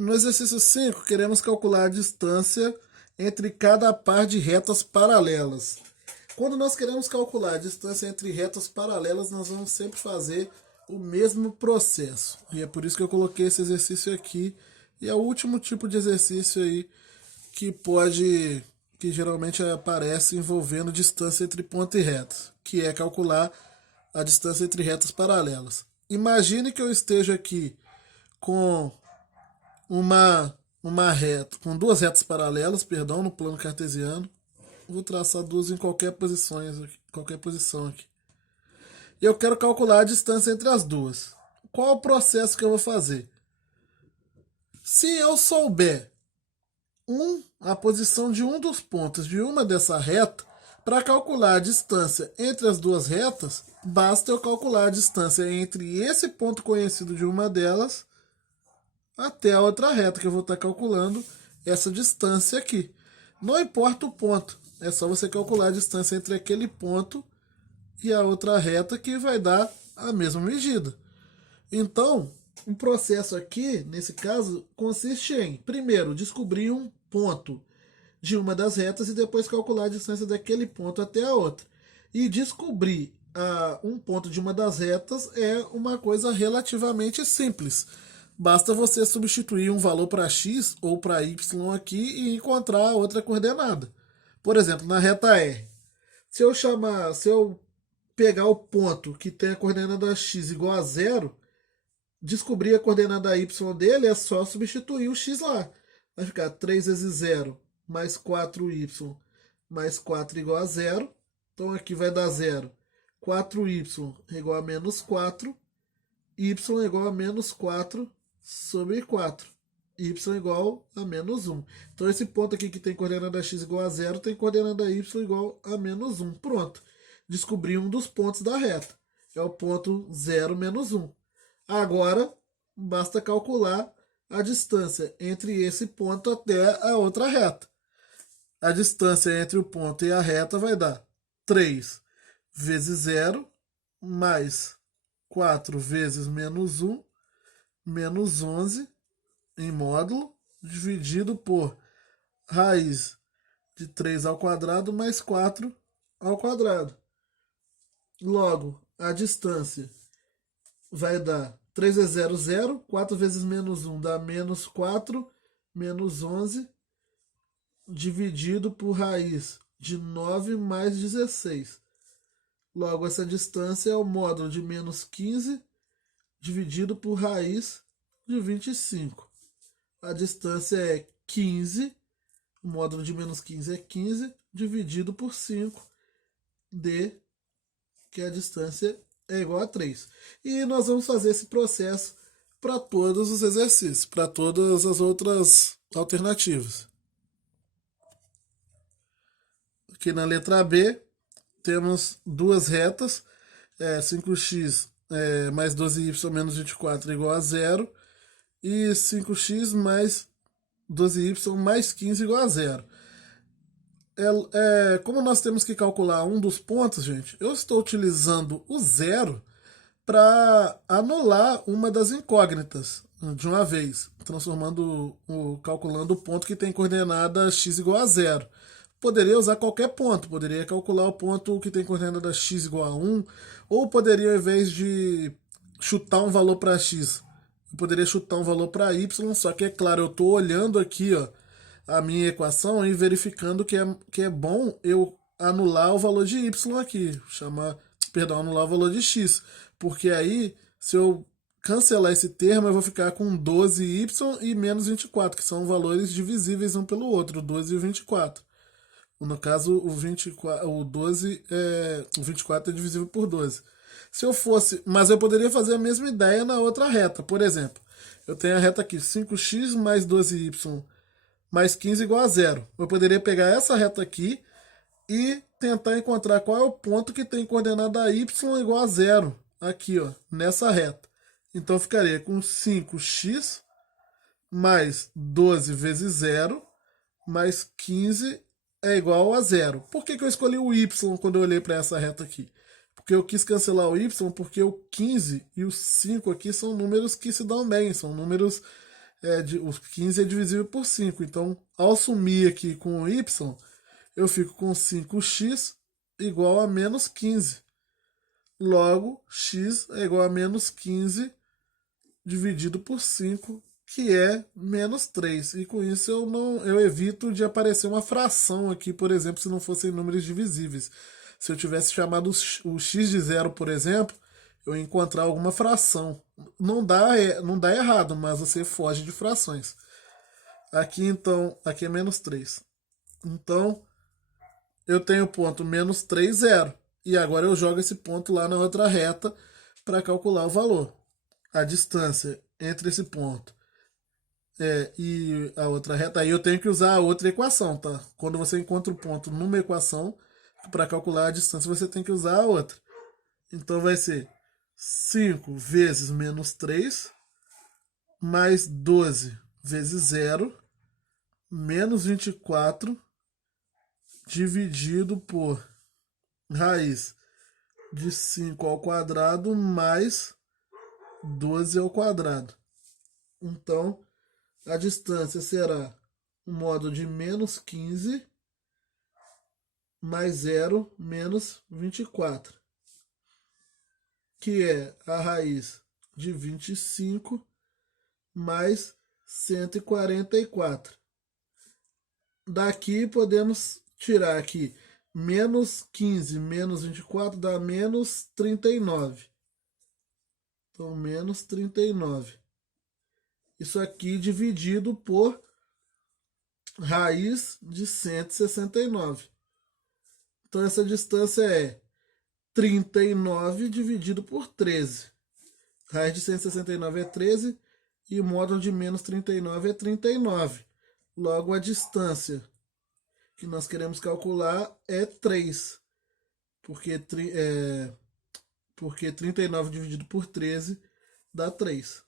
No exercício 5, queremos calcular a distância entre cada par de retas paralelas. Quando nós queremos calcular a distância entre retas paralelas, nós vamos sempre fazer o mesmo processo. E é por isso que eu coloquei esse exercício aqui. E é o último tipo de exercício aí que geralmente aparece envolvendo distância entre ponto e reta, que é calcular a distância entre retas paralelas. Imagine que eu esteja aqui com uma reta, com duas retas paralelas, perdão, no plano cartesiano. Vou traçar duas em qualquer posição aqui. E eu quero calcular a distância entre as duas. Qual é o processo que eu vou fazer? Se eu souber a posição de um dos pontos de uma dessa reta, para calcular a distância entre as duas retas, basta eu calcular a distância entre esse ponto conhecido de uma delas até a outra reta, que eu vou estar calculando essa distância aqui. Não importa o ponto, é só você calcular a distância entre aquele ponto e a outra reta, que vai dar a mesma medida. Então, o processo aqui, nesse caso, consiste em, primeiro, descobrir um ponto de uma das retas e depois calcular a distância daquele ponto até a outra. E descobrir um ponto de uma das retas é uma coisa relativamente simples. Basta você substituir um valor para x ou para y aqui e encontrar outra coordenada. Por exemplo, na reta R, se eu pegar o ponto que tem a coordenada x igual a zero, descobrir a coordenada y dele é só substituir o x lá. Vai ficar 3 vezes 0 mais 4y mais 4 igual a zero. Então aqui vai dar zero. 4y igual a menos 4. Y igual a menos 4 sobre 4. Y igual a menos 1. Então esse ponto aqui que tem coordenada x igual a zero tem coordenada y igual a menos 1. Pronto. Descobri um dos pontos da reta. É o ponto 0, menos 1. Agora, basta calcular a distância entre esse ponto até a outra reta. A distância entre o ponto e a reta vai dar 3 vezes 0 mais 4 vezes menos 1, menos 11 em módulo, dividido por raiz de 3 ao quadrado mais 4 ao quadrado. Logo, a distância vai dar 3 vezes 0, 0. 4 vezes menos 1 dá menos 4, menos 11, dividido por raiz de 9 mais 16. Logo, essa distância é o módulo de menos 15, dividido por raiz de 25. A distância é 15, o módulo de menos 15 é 15, dividido por 5, d, que a distância é igual a 3. E nós vamos fazer esse processo para todos os exercícios, para todas as outras alternativas. Aqui na letra B, temos duas retas, 5x mais 12y menos 24 igual a 0, e 5x mais 12y mais 15 igual a 0. Como nós temos que calcular um dos pontos, gente, eu estou utilizando o zero para anular uma das incógnitas de uma vez, calculando o ponto que tem coordenada x igual a 0. Poderia usar qualquer ponto, poderia calcular o ponto que tem coordenada x igual a 1, ou poderia, ao invés de chutar um valor para x, eu poderia chutar um valor para y, só que é claro, eu estou olhando aqui, ó, a minha equação e verificando que é bom eu anular o valor de y aqui, anular o valor de x, porque aí, se eu cancelar esse termo, eu vou ficar com 12y e menos 24, que são valores divisíveis um pelo outro, o 12 e o 24. No caso, o 24 é divisível por 12. Mas eu poderia fazer a mesma ideia na outra reta. Por exemplo, eu tenho a reta aqui, 5x mais 12y mais 15 igual a 0. Eu poderia pegar essa reta aqui e tentar encontrar qual é o ponto que tem coordenada y igual a 0, aqui, ó, nessa reta. Então, eu ficaria com 5x mais 12 vezes 0 mais 15 é igual a 0. Por que eu escolhi o y quando eu olhei para essa reta aqui? Porque eu quis cancelar o y, porque o 15 e o 5 aqui são números que se dão bem, são números Os 15 é divisível por 5. Então, ao sumir aqui com o y, eu fico com 5x igual a menos 15. Logo, x é igual a menos 15 dividido por 5, que é menos 3. E com isso eu evito de aparecer uma fração aqui, por exemplo, se não fossem números divisíveis. Se eu tivesse chamado o x de zero, por exemplo, eu ia encontrar alguma fração. Não dá errado, mas você foge de frações. Aqui então, aqui é menos 3. Então, eu tenho o ponto menos 3, 0. E agora eu jogo esse ponto lá na outra reta para calcular o valor. A distância entre esse ponto e a outra reta, aí eu tenho que usar a outra equação, tá? Quando você encontra o ponto numa equação, para calcular a distância você tem que usar a outra. Então vai ser 5 vezes menos 3, mais 12 vezes 0, menos 24, dividido por raiz de 5 ao quadrado, mais 12 ao quadrado. Então, a distância será o módulo de menos 15 mais 0 menos 24, que é a raiz de 25 mais 144. Daqui podemos tirar aqui menos 15 menos 24 dá menos 39. Então, menos 39. Isso aqui dividido por raiz de 169. Então, essa distância é 39 dividido por 13. Raiz de 169 é 13 e o módulo de menos 39 é 39. Logo, a distância que nós queremos calcular é 3. Porque 39 dividido por 13 dá 3.